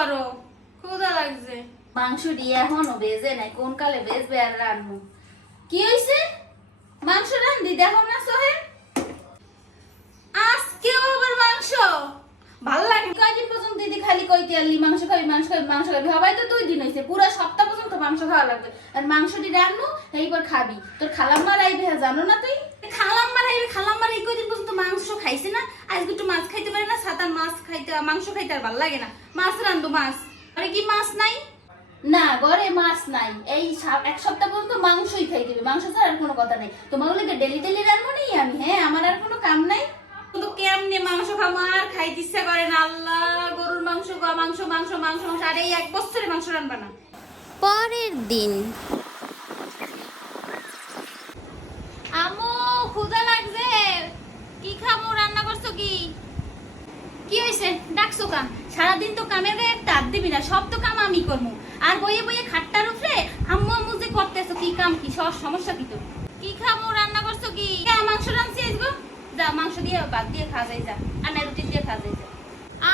করো ক্ষুধা লাগছে। মাংস দিয়ে এখনও বেজে নাই কোন কালে বেজবে আর রান্নু? কি হইছে? মাংস রান্ধি দেখো না সোহে আজকেও আবার মাংস? ভালো লাগে। কয়দিন পর্যন্ত দিদি খালি কইতে আলি মাংস খাবি মাংস খাবি মাংস খাবি? হবাই তো দুই দিন হইছে পুরো সপ্তাহ পর্যন্ত মাংস খাওয়া লাগবে। আর মাংসটি রান্নু এইবার খাবি। তোর খালাম্মা রাইবে জানো না তুই? খালাম মারা এই খালাম মারা এই কদিন পর্যন্ত মাংস খাইছে না আজকে একটু মাছ খাইতে পারে না সাতার মাছ খাইতে মাংস খাইতে আর ভালো লাগে না। মাছ রান্ধো মাছ। আরে কি মাছ নাই? না ঘরে মাছ নাই। এই এক সপ্তাহ পর্যন্ত মাংসই খাই দিবে মাংস ছাড়া আর কোনো কথা নাই। তোমার ওগুলোকে ডেলি ডেলি রান্না নেই আমি? হ্যাঁ আমার আর কোনো কাম নাই। কিন্তু কেমনে মাংস খাব? আর খাইতে ইচ্ছা করে না। আল্লাহ গরুর মাংস গা মাংস মাংস মাংস মাংস। আর এই এক বছরে মাংস রান্না না। পরের দিন আমু ক্ষুধা লাগছে কি খামু রান্না করছ কি কি হয়েছে ডাকছো কাম? সারাদিন তো কামের গায়ে একটা হাত দিবি না সব তো কাম আমি করব। আর বইয়ে বইয়ে খাটটার উপরে আম্মু আম্মু যে করতেছো কি কাম কি সব সমস্যা কি তোর? কি খামু রান্না করছ কি? মাংস রাঁধছি আজগো। যা মাংস দিয়ে ভাত দিয়ে খাওয়া যায় যা আর না রুটি দিয়ে খাওয়া যায় যা।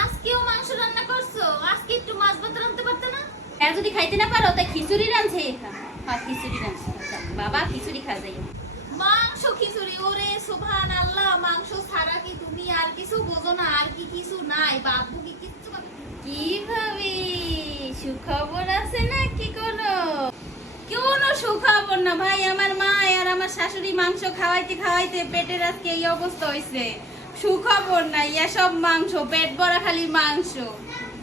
আজকেও মাংস রান্না করছ? আজকে একটু মাছ ভাত রাঁধতে পারতে না? আর যদি খাইতে না পারো তাই খিচুড়ি রাঁধছে হ্যাঁ খিচুড়ি রাঁধছে। বাবা খিচুড়ি খাওয়া যায়। মাংস খিচুড়ি ওরে সুবহান আল্লাহ মাংস ছাড়া কি তুমি আর কিছু বোঝো না, আর কি কিছু নাই, বাবু কি কিচ্ছু। কীভাবে? সুখবর আছে না কি কোনো? কোনো সুখবর না ভাই, আমার মা আর আমার শাশুড়ি মাংস খাওয়াইতে খাওয়াইতে পেটের আজকে এই অবস্থা হয়েছে সুখবর নাই, এসব মাংস, পেট ভরা খালি মাংস।